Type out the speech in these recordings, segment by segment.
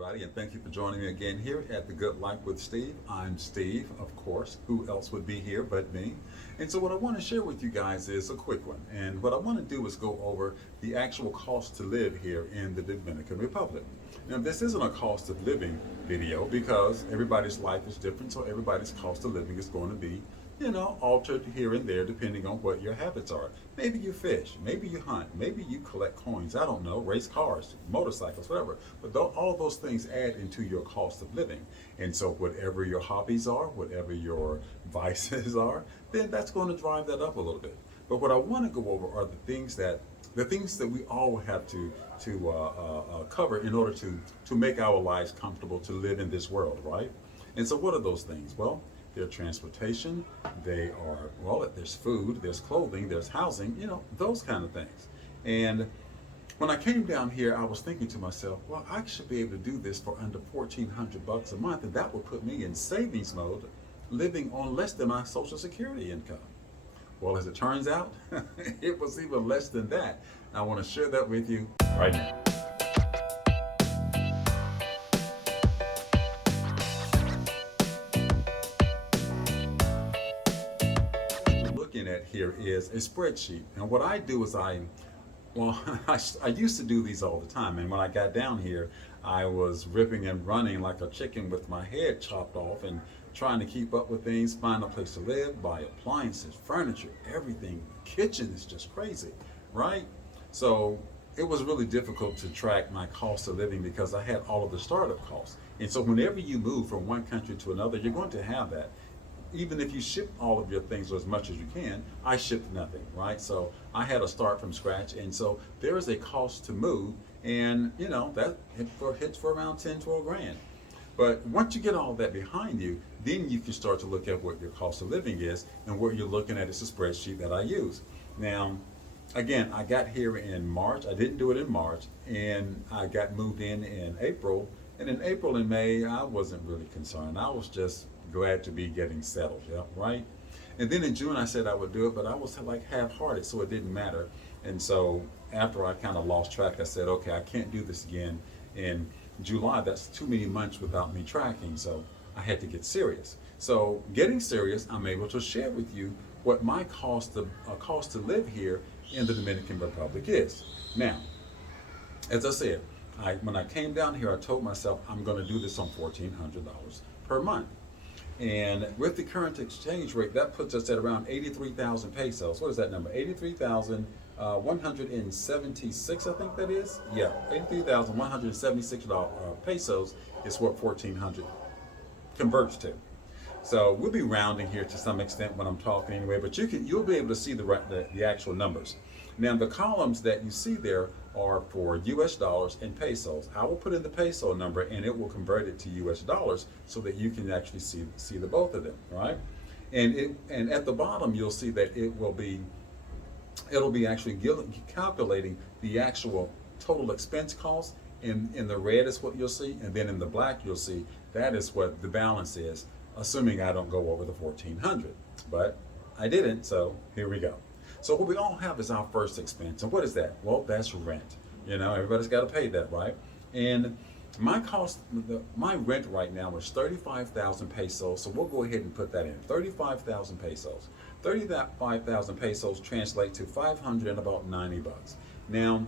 everybody, and thank you for joining me again here at The Good Life with Steve. I'm Steve, of course. Who else would be here but me? And so what I want to share with you guys is a quick one. And what I want to do is go over the actual cost to live here in the Dominican Republic. Now, this isn't a cost of living video because everybody's life is different, so everybody's cost of living is going to be altered here and there depending on what your habits are. Maybe you fish, maybe you hunt, maybe you collect coins, I don't know, race cars, motorcycles, whatever. But all of those things add into your cost of living. And so whatever your hobbies are, whatever your vices are, then that's going to drive that up a little bit. But what I want to go over are the things that we all have to cover in order to make our lives comfortable to live in this world, right? And so what are those things? Well, there's transportation, there's food, there's clothing, there's housing, those kind of things. And when I came down here, I was thinking to myself, well, I should be able to do this for under $1,400 a month, and that would put me in savings mode, living on less than my Social Security income. Well, as it turns out, it was even less than that. I want to share that with you right now. At here is a spreadsheet, and what I do is I used to do these all the time, and when I got down here I was ripping and running like a chicken with my head chopped off and trying to keep up with things, find a place to live, buy appliances, furniture, everything. The kitchen is just crazy, right? So it was really difficult to track my cost of living because I had all of the startup costs. And so whenever you move from one country to another, you're going to have that. Even if you ship all of your things or as much as you can, I shipped nothing, right? So I had to start from scratch. And so there is a cost to move, and that hits for around 10, 12 grand. But once you get all that behind you, then you can start to look at what your cost of living is, and what you're looking at is a spreadsheet that I use. Now, again, I got here in March. I didn't do it in March, and I got moved in April. And in April and May, I wasn't really concerned. I was just glad to be getting settled, yeah, right? And then in June I said I would do it, but I was like half-hearted, so it didn't matter. And so after I kind of lost track, I said, okay, I can't do this again in July. That's too many months without me tracking, so I had to get serious. So getting serious, I'm able to share with you what my cost to live here in the Dominican Republic is. Now, as I said, when I came down here, I told myself I'm going to do this on $1,400 per month. And with the current exchange rate, that puts us at around 83,000 pesos. What is that number? 83,176, I think that is. Yeah, 83,176 pesos is what 1,400 converts to. So we'll be rounding here to some extent when I'm talking anyway, but you'll be able to see the actual numbers. Now the columns that you see there are for US dollars and pesos. I will put in the peso number and it will convert it to US dollars so that you can actually see the both of them, right? And at the bottom you'll see that it'll be actually calculating the actual total expense cost. In the red is what you'll see, and then in the black you'll see that is what the balance is, assuming I don't go over the 1,400. But I didn't, so here we go. So what we all have is our first expense. And what is that? Well, that's rent. Everybody's got to pay that, right? And my rent right now is 35,000 pesos. So we'll go ahead and put that in. 35,000 pesos. 35,000 pesos translate to 590 bucks. Now,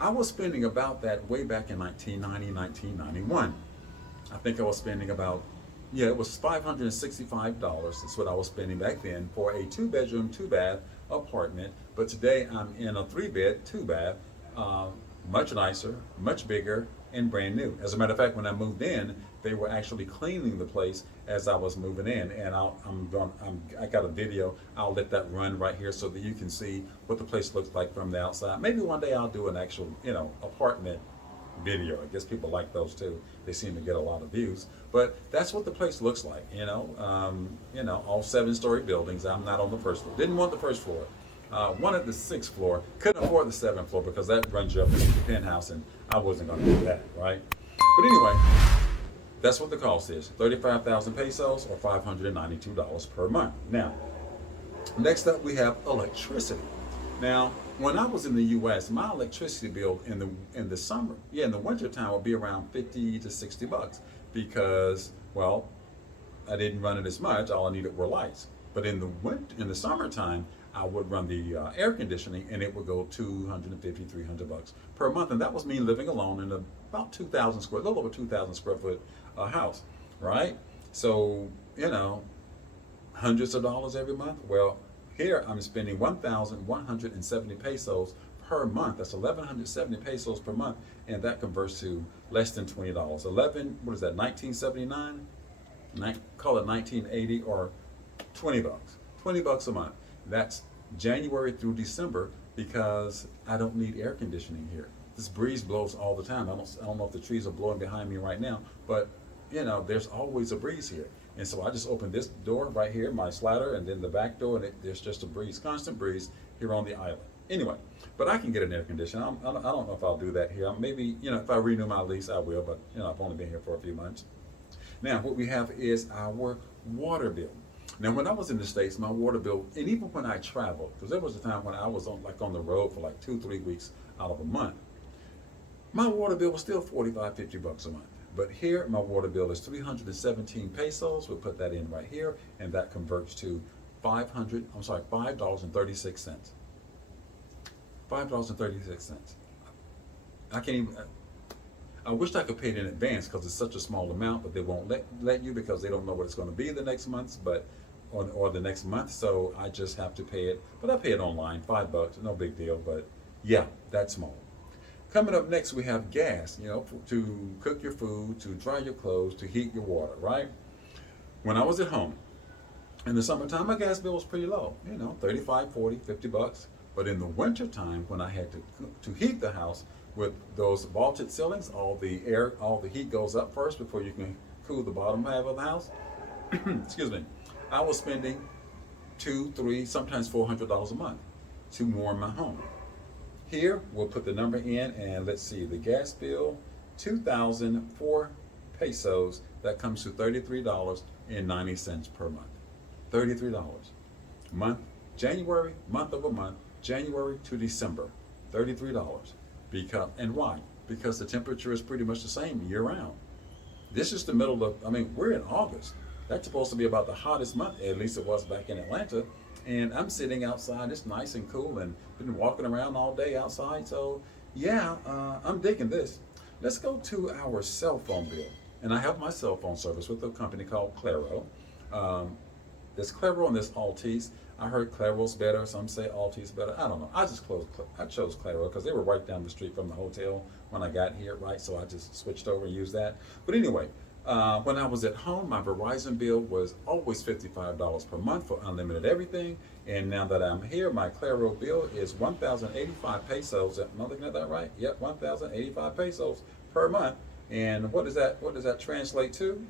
I was spending about that way back in 1990, 1991. I think I was spending about, it was $565. That's what I was spending back then for a 2-bedroom, 2-bath apartment. But today I'm in a 3-bed, 2-bath, much nicer, much bigger, and brand new. As a matter of fact, when I moved in, they were actually cleaning the place as I was moving in, and I got a video. I'll let that run right here so that you can see what the place looks like from the outside. Maybe one day I'll do an actual, apartment video. I guess people like those too. They seem to get a lot of views. But that's what the place looks like, all 7-story buildings. I'm not on the first floor. Didn't want the first floor. Wanted the 6th floor. Couldn't afford the 7th floor because that runs you up into the penthouse, and I wasn't going to do that, right? But anyway, that's what the cost is. 35,000 pesos or $592 per month. Now, next up we have electricity. Now, when I was in the U.S., my electricity bill in the summer, yeah, in the winter time would be around 50 to 60 bucks because, well, I didn't run it as much. All I needed were lights. But in the summertime, I would run the air conditioning, and it would go 250, 300 bucks per month, and that was me living alone in about 2,000 square, a little over 2,000 square foot house, right? So hundreds of dollars every month. Well, here I'm spending 1,170 pesos per month. That's 1,170 pesos per month, and that converts to less than $20. What is that? 1979? Call it 1980 or 20 bucks. 20 bucks a month. That's January through December because I don't need air conditioning here. This breeze blows all the time. I don't know if the trees are blowing behind me right now, but there's always a breeze here. And so I just open this door right here, my slider, and then the back door, and there's just a breeze, constant breeze here on the island. Anyway, but I can get an air conditioner. I don't know if I'll do that here. Maybe, if I renew my lease, I will, but, I've only been here for a few months. Now, what we have is our water bill. Now, when I was in the States, my water bill, and even when I traveled, because there was a time when I was on the road for like 2-3 weeks out of a month, my water bill was still 45, 50 bucks a month. But here, my water bill is 317 pesos. We'll put that in right here, and that converts to $5.36. $5.36. I can't even. I wish I could pay it in advance because it's such a small amount, but they won't let you because they don't know what it's going to be the next month, or the next month. So I just have to pay it. But I pay it online, $5, no big deal. But yeah, that's small. Coming up next, we have gas, to cook your food, to dry your clothes, to heat your water, right? When I was at home, in the summertime, my gas bill was pretty low, 35, 40, 50 bucks. But in the wintertime, when I had to heat the house with those vaulted ceilings, all the heat goes up first before you can cool the bottom half of the house. Excuse me. I was spending $200, $300, sometimes $400 a month to warm my home. Here, we'll put the number in, and let's see, the gas bill, 2,004 pesos. That comes to $33.90 per month. $33 month, January, month over month, January to December, $33. And why? Because the temperature is pretty much the same year round. This is the middle of, we're in August. That's supposed to be about the hottest month, at least it was back in Atlanta. And I'm sitting outside, it's nice and cool, and been walking around all day outside. So yeah, I'm digging this. Let's go to our cell phone bill. And I have my cell phone service with a company called Claro. There's Claro and there's Altice. I heard Claro's better, some say Altice better. I don't know. I chose Claro because they were right down the street from the hotel when I got here, right? So I just switched over and used that. But anyway, when I was at home, my Verizon bill was always $55 per month for unlimited everything. And now that I'm here, my Claro bill is 1,085 pesos. Am I looking at that right? Yep, 1,085 pesos per month. And what does that translate to?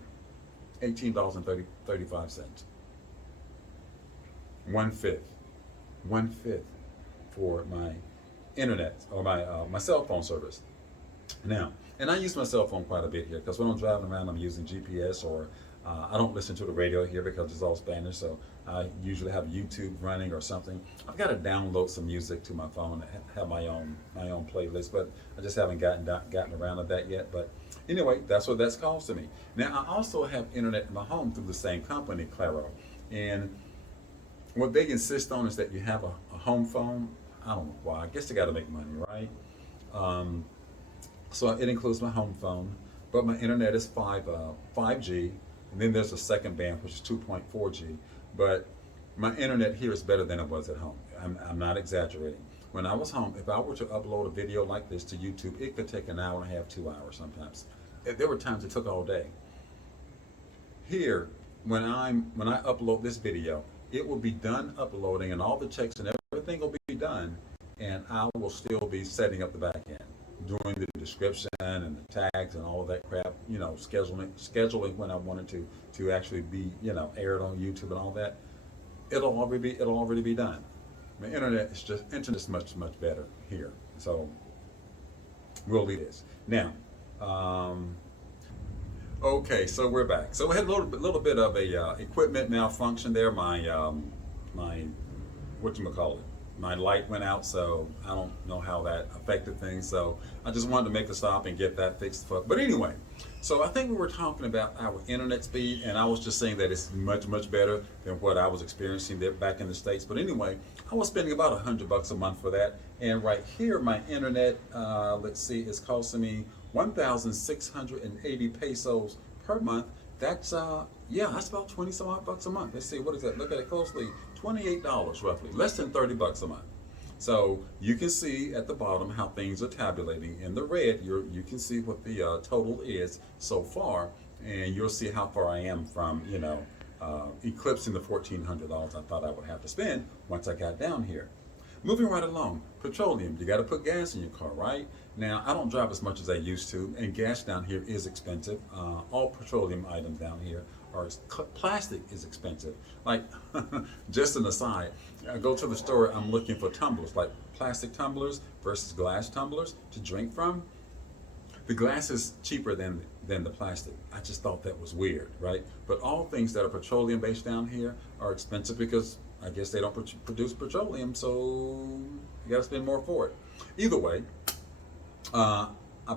$18.35. One fifth for my internet or my cell phone service. Now, and I use my cell phone quite a bit here because when I'm driving around, I'm using GPS, or I don't listen to the radio here because it's all Spanish. So I usually have YouTube running or something. I've got to download some music to my phone and have my own playlist, but I just haven't gotten around to that yet. But anyway, that's what that's costing me. Now, I also have internet in my home through the same company, Claro, and what they insist on is that you have a home phone. I don't know why. I guess they got to make money, right? So it includes my home phone, but my internet is 5G, and then there's a second band, which is 2.4G. But my internet here is better than it was at home. I'm not exaggerating. When I was home, if I were to upload a video like this to YouTube, it could take an hour and a half, 2 hours sometimes. There were times it took all day. Here, when I upload this video, it will be done uploading, and all the text and everything will be done, and I will still be setting up the back end, doing the description and the tags and all of that crap, scheduling when I wanted to actually be, aired on YouTube and all that. It'll already be done. My internet is much better here. So we'll leave this. Now, okay, so we're back. So we had a little bit of a equipment malfunction there. My whatchamacallit, my light went out, so I don't know how that affected things. So I just wanted to make a stop and get that fixed. But anyway, so I think we were talking about our internet speed, and I was just saying that it's much better than what I was experiencing there back in the States. But anyway, I was spending about $100 a month for that. And right here, my internet, let's see, is costing me 1,680 pesos per month. That's yeah, that's about 20 some odd bucks a month. Let's see, what is that? Look at it closely. $28 roughly, less than 30 bucks a month. So you can see at the bottom how things are tabulating. In the red, you can see what the total is so far, and you'll see how far I am from, eclipsing the $1,400 I thought I would have to spend once I got down here. Moving right along, petroleum. You got to put gas in your car, right? Now, I don't drive as much as I used to, and gas down here is expensive. All petroleum items down here are, plastic is expensive. Like, just an aside, I go to the store, I'm looking for tumblers, like plastic tumblers versus glass tumblers to drink from. The glass is cheaper than the plastic. I just thought that was weird, right? But all things that are petroleum based down here are expensive because I guess they don't produce petroleum, so you gotta spend more for it. Either way, I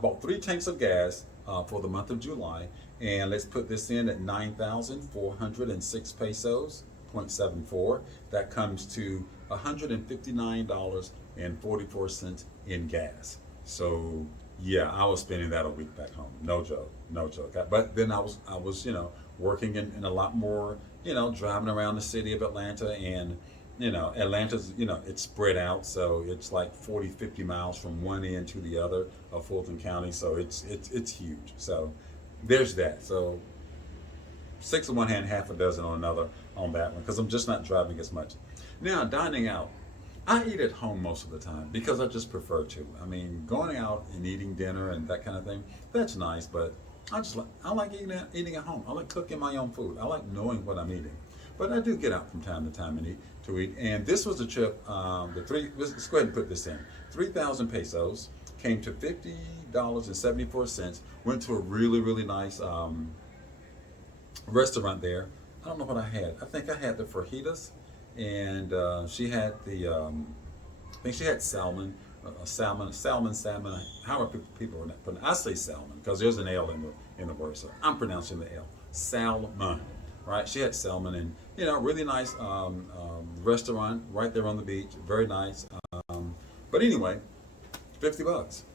bought 3 tanks of gas for the month of July, and let's put this in at 9,406 pesos, 0.74. That comes to $159.44 in gas. So yeah, I was spending that a week back home. No joke, no joke. But then I was working in a lot more, driving around the city of Atlanta, and Atlanta's, it's spread out, so it's like 40, 50 miles from one end to the other of Fulton County, so it's huge. So there's that. So 6 on one hand, half a dozen on another on that one, because I'm just not driving as much. Now, dining out. I eat at home most of the time because I just prefer to. I mean, going out and eating dinner and that kind of thing, that's nice, but I like eating at home. I like cooking my own food. I like knowing what I'm eating. But I do get out from time to time and eat. And this was a trip, let's go ahead and put this in. 3,000 pesos came to $50.74. Went to a really nice restaurant there. I don't know what I had. I think I had the fajitas, and she had the, I think she had salmon, salmon. However people are, I say salmon because there's an L in the word, so I'm pronouncing the L. Salmon, right? She had salmon, and really nice restaurant right there on the beach, very nice. But anyway, 50 bucks.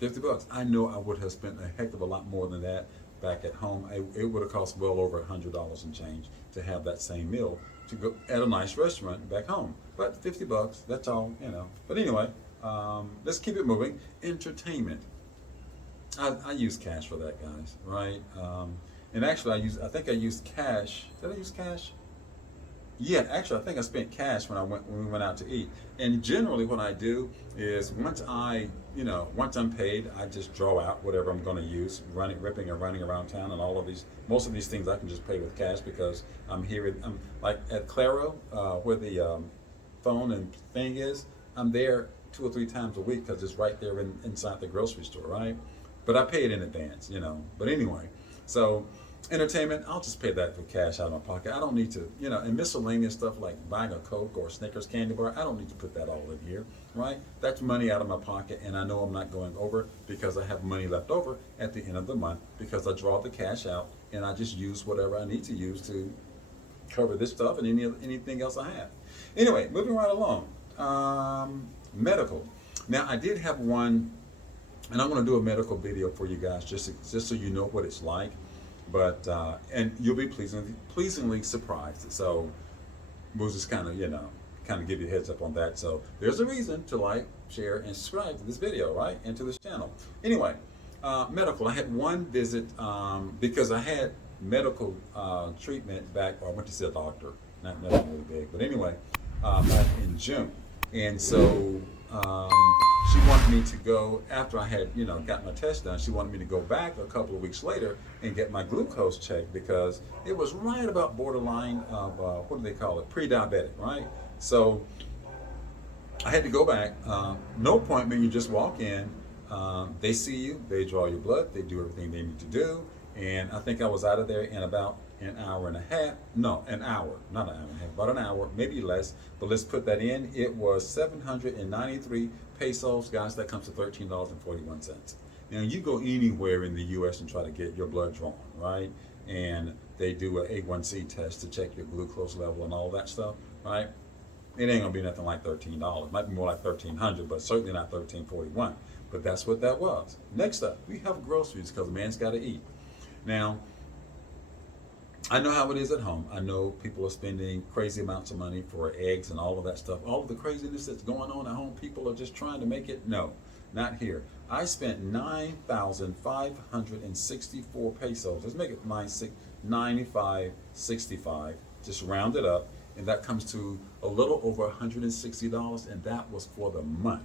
50 bucks. I know I would have spent a heck of a lot more than that back at home. It would have cost well over $100 and change to have that same meal to go at a nice restaurant back home. But 50 bucks, that's all, But anyway, let's keep it moving. Entertainment. I use cash for that, guys, right? And actually, I think I used cash. Did I use cash? Yeah, actually, I think I spent cash when we went out to eat. And generally, what I do is once I'm paid, I just draw out whatever I'm going to use, ripping and running around town, and most of these things I can just pay with cash because I'm like at Claro, where the phone and thing is. I'm there 2 or 3 times a week because it's right there inside the grocery store, right? But I pay it in advance, But anyway, so. Entertainment, I'll just pay that for cash out of my pocket. I don't need to, and miscellaneous stuff like buying a Coke or a Snickers candy bar, I don't need to put that all in here, right? That's money out of my pocket, and I know I'm not going over because I have money left over at the end of the month because I draw the cash out and I just use whatever I need to use to cover this stuff and anything else I have. Anyway, moving right along. Medical. Now, I did have one, and I'm going to do a medical video for you guys just so you know what it's like. But and you'll be pleasingly surprised. So we'll just kind of give you a heads up on that. So there's a reason to like, share, and subscribe to this video, right, and to this channel. Anyway, medical. I had one visit because I had medical treatment back. Or I went to see a doctor, not nothing really big, but anyway, back in June, and so. She wanted me to go after I had, got my test done. She wanted me to go back a couple of weeks later and get my glucose checked because it was right about borderline of what do they call it, pre-diabetic, right? So I had to go back. No appointment. You just walk in. They see you. They draw your blood. They do everything they need to do, and I think I was out of there in about an hour and a half. No, an hour, not an hour and a half, about an hour, maybe less. But let's put that in. It was 793 pesos, guys. That comes to $13.41. Now you go anywhere in the U.S. and try to get your blood drawn, right? And they do a A1C test to check your glucose level and all that stuff, right? It ain't gonna be nothing like $13. Might be more like 1,300, but certainly not 13.41. But that's what that was. Next up, we have groceries because a man's got to eat. Now, I know how it is at home. I know people are spending crazy amounts of money for eggs and all of that stuff. All of the craziness that's going on at home, people are just trying to make it. No, not here. I spent 9,564 pesos. Let's make it 95.65. Just round it up, and that comes to a little over $160, and that was for the month.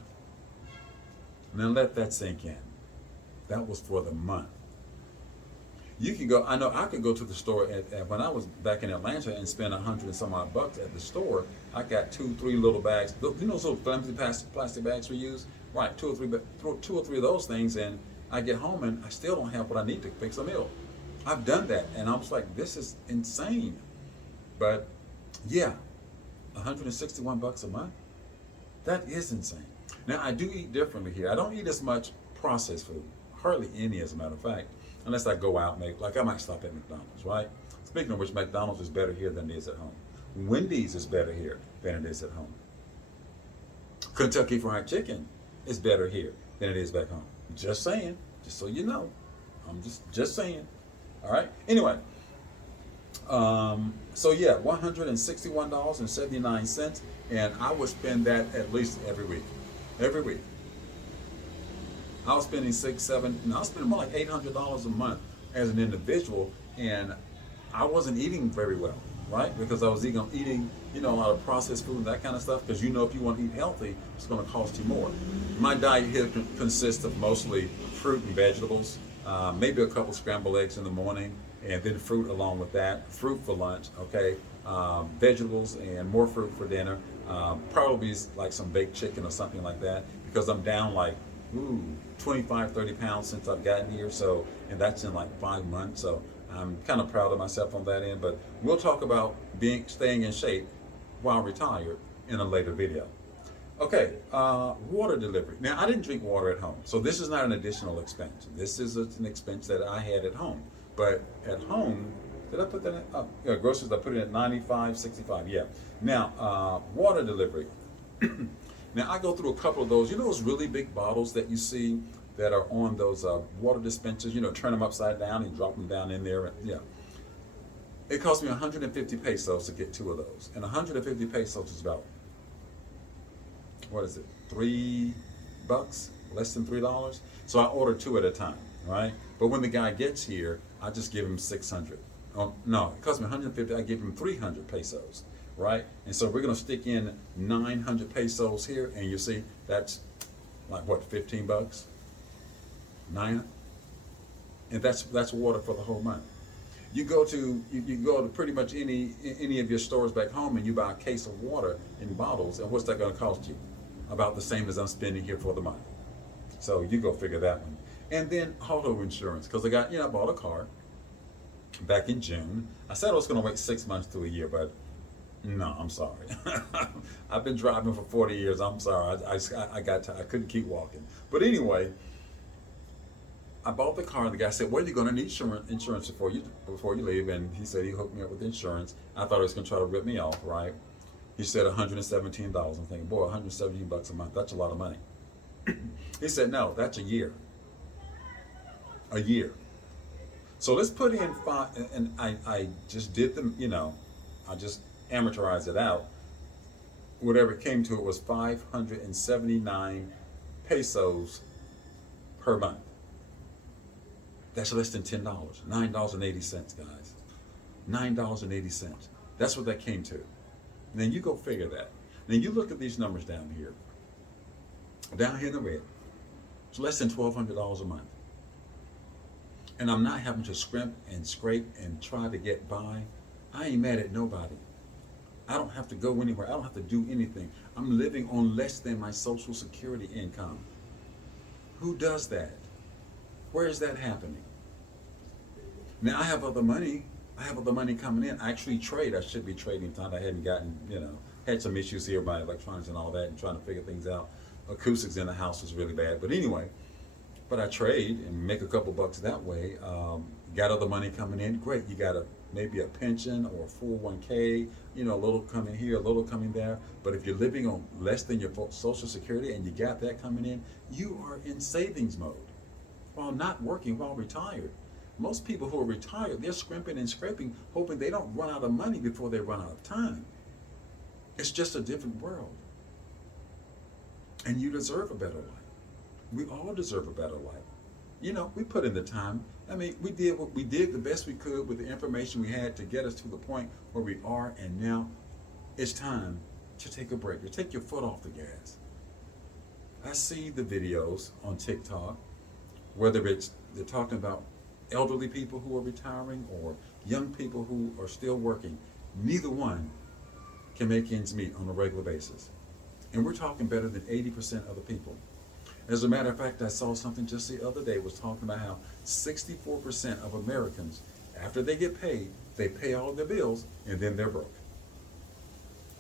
Now let that sink in. That was for the month. You can go. I know I could go to the store when I was back in Atlanta and spend 100 and some odd bucks at the store. I got 2-3 little bags. You know those little flimsy plastic bags we use, right? Two or three of those things, and I get home and I still don't have what I need to fix a meal. I've done that, and I was like, this is insane. But yeah, 161 bucks a month. That is insane. Now I do eat differently here. I don't eat as much processed food, hardly any, as a matter of fact. Unless I go out, like I might stop at McDonald's, right? Speaking of which, McDonald's is better here than it is at home. Wendy's is better here than it is at home. Kentucky Fried Chicken is better here than it is back home. Just saying, just so you know. I'm just saying. All right. Anyway, so yeah, $161.79, and I would spend that at least every week. Every week. I was spending I was spending more like $800 a month as an individual, and I wasn't eating very well, right? Because I was eating, a lot of processed food and that kind of stuff. Because if you want to eat healthy, it's going to cost you more. My diet here consists of mostly fruit and vegetables, maybe a couple scrambled eggs in the morning, and then fruit along with that. Fruit for lunch, okay? Vegetables and more fruit for dinner. Probably like some baked chicken or something like that, because I'm down like 25, 30 pounds since I've gotten here. So, and that's in like 5 months. So I'm kind of proud of myself on that end, but we'll talk about staying in shape while retired in a later video. Okay, water delivery. Now I didn't drink water at home, so this is not an additional expense. This is an expense that I had at home. But at home, did I put that in? Oh, yeah, groceries, I put it at 95.65, yeah. Now, water delivery. Now I go through a couple of those. Those really big bottles that you see that are on those water dispensers. Turn them upside down and drop them down in there. Yeah. It cost me 150 pesos to get 2 of those, and 150 pesos is about, what is it? $3, less than $3. So I order 2 at a time, right? But when the guy gets here, I just give him 600. Oh no, it cost me 150. I give him 300 pesos. Right? And so we're going to stick in 900 pesos here, and you see that's like what, $15? 9, and that's water for the whole month. You go to pretty much any of your stores back home, and you buy a case of water in bottles, and what's that going to cost you? About the same as I'm spending here for the month. So you go figure that one. And then auto insurance, because I bought a car back in June. I said I was going to wait 6 months to a year, but no, I'm sorry. I've been driving for 40 years. I'm sorry. I couldn't keep walking. But anyway, I bought the car, and the guy said, "Well, you're going to need insurance before you leave." And he said he hooked me up with insurance. I thought he was going to try to rip me off, right? He said $117. I'm thinking, boy, $117 a month. That's a lot of money. He said, "No, that's a year. A year." So let's put in 5, and I just did them. I just amortize it out. Whatever it came to, it was 579 pesos per month. That's less than $10. $9.80, guys. $9.80. That's what that came to. And then you go figure that. Then you look at these numbers down here. Down here in the red. It's less than $1,200 a month. And I'm not having to scrimp and scrape and try to get by. I ain't mad at nobody. I don't have to go anywhere. I don't have to do anything. I'm living on less than my Social Security income. Who does that? Where is that happening? Now I have other money. I have other money coming in. I actually trade. I should be trading tonight. I hadn't gotten, had some issues here by electronics and all that and trying to figure things out. Acoustics in the house was really bad. But anyway, but I trade and make a couple bucks that way. Got other money coming in. Great. You got maybe a pension or a 401k, a little coming here, a little coming there. But if you're living on less than your Social Security and you got that coming in, you are in savings mode while not working, while retired. Most people who are retired, they're scrimping and scraping, hoping they don't run out of money before they run out of time. It's just a different world. And you deserve a better life. We all deserve a better life. We put in the time. I mean, we did the best we could with the information we had to get us to the point where we are, and now it's time to take a break, to take your foot off the gas. I see the videos on TikTok, whether they're talking about elderly people who are retiring or young people who are still working. Neither one can make ends meet on a regular basis. And we're talking better than 80% of the people. As a matter of fact, I saw something just the other day was talking about how 64% of Americans, after they get paid, they pay all their bills and then they're broke.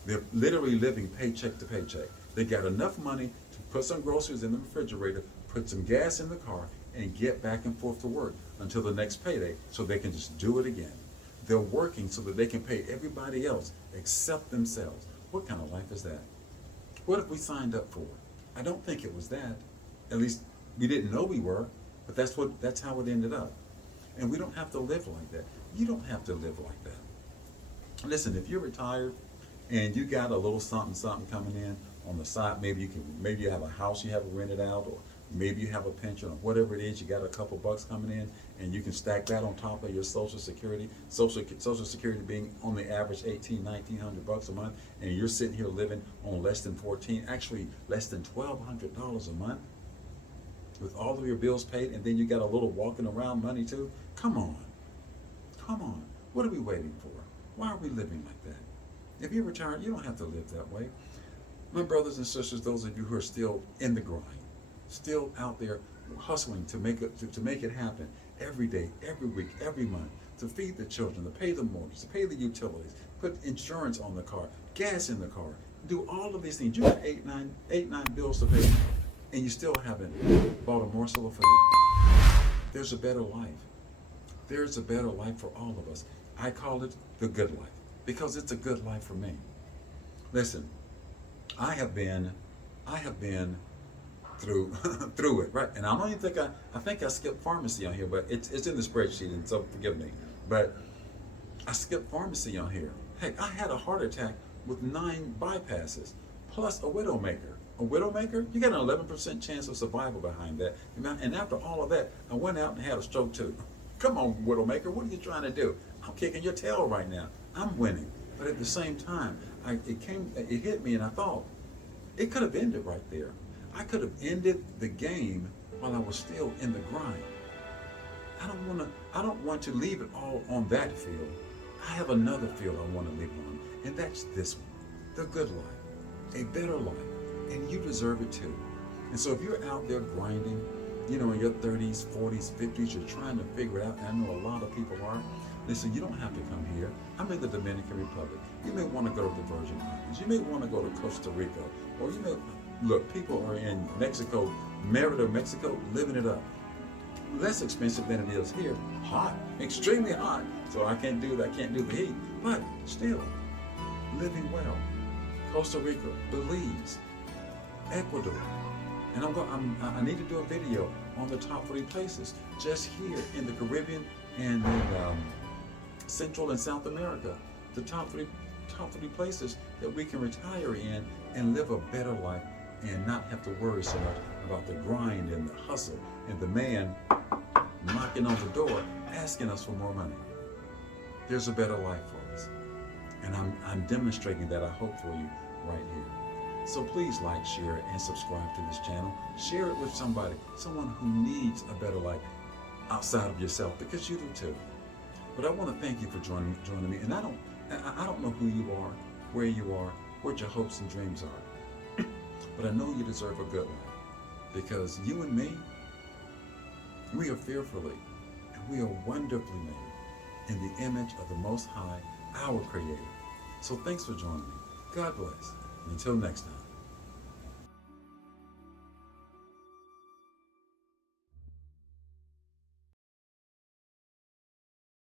They're literally living paycheck to paycheck. They got enough money to put some groceries in the refrigerator, put some gas in the car, and get back and forth to work until the next payday so they can just do it again. They're working so that they can pay everybody else except themselves. What kind of life is that? What have we signed up for? I don't think it was that. At least we didn't know we were, but that's how it ended up. And we don't have to live like that. You don't have to live like that. Listen, if you're retired and you got a little something coming in on the side, maybe you have a house you have rented out, or maybe you have a pension, or whatever it is, you got a couple bucks coming in, and you can stack that on top of your Social Security. Social Security being on the average $1,900 a month, and you're sitting here living on less than actually less than $1,200 a month, with all of your bills paid, and then you got a little walking around money too. Come on. What are we waiting for? Why are we living like that? If you're retired, you don't have to live that way. My brothers and sisters, those of you who are still in the grind, still out there hustling to make it happen every day, every week, every month, to feed the children, to pay the mortgage, to pay the utilities, put insurance on the car, gas in the car, do all of these things. You got eight, nine bills to pay, and you still haven't bought a morsel of food. There's a better life. There's a better life for all of us. I call it the good life because it's a good life for me. Listen, I have been through it, right? And I don't even think I think I skipped pharmacy on here, but it's in the spreadsheet, and so forgive me. But I skipped pharmacy on here. Heck, I had a heart attack with 9 bypasses, plus a widowmaker. A widowmaker, you got an 11% chance of survival behind that. And after all of that, I went out and had a stroke too. Come on, widowmaker, what are you trying to do? I'm kicking your tail right now. I'm winning. But at the same time, it hit me, and I thought, it could have ended right there. I could have ended the game while I was still in the grind. I don't want to leave it all on that field. I have another field I want to leave on, and that's this one, the good life, a better life, and you deserve it too. And so if you're out there grinding, in your 30s, 40s, 50s, you're trying to figure it out, and I know a lot of people are. Listen, you don't have to come here. I'm in the Dominican Republic. You may want to go to the Virgin Islands. You may want to go to Costa Rica, or look, people are in Mexico, Merida, Mexico, living it up. Less expensive than it is here. Hot, extremely hot. So I can't do the heat, but still living well. Costa Rica, Belize, Ecuador, and I need to do a video on the top 3 places just here in the Caribbean and in Central and South America. The top three places that we can retire in and live a better life, and not have to worry so much about the grind and the hustle and the man knocking on the door asking us for more money. There's a better life for us. And I'm demonstrating that, I hope, for you right here. So please like, share, and subscribe to this channel. Share it with someone who needs a better life outside of yourself, because you do too. But I want to thank you for joining me. And I don't know who you are, where you are, what your hopes and dreams are. But I know you deserve a good life, because you and me, we are fearfully and we are wonderfully made. in the image of the Most High, our Creator. So thanks for joining me. God bless. And until next time.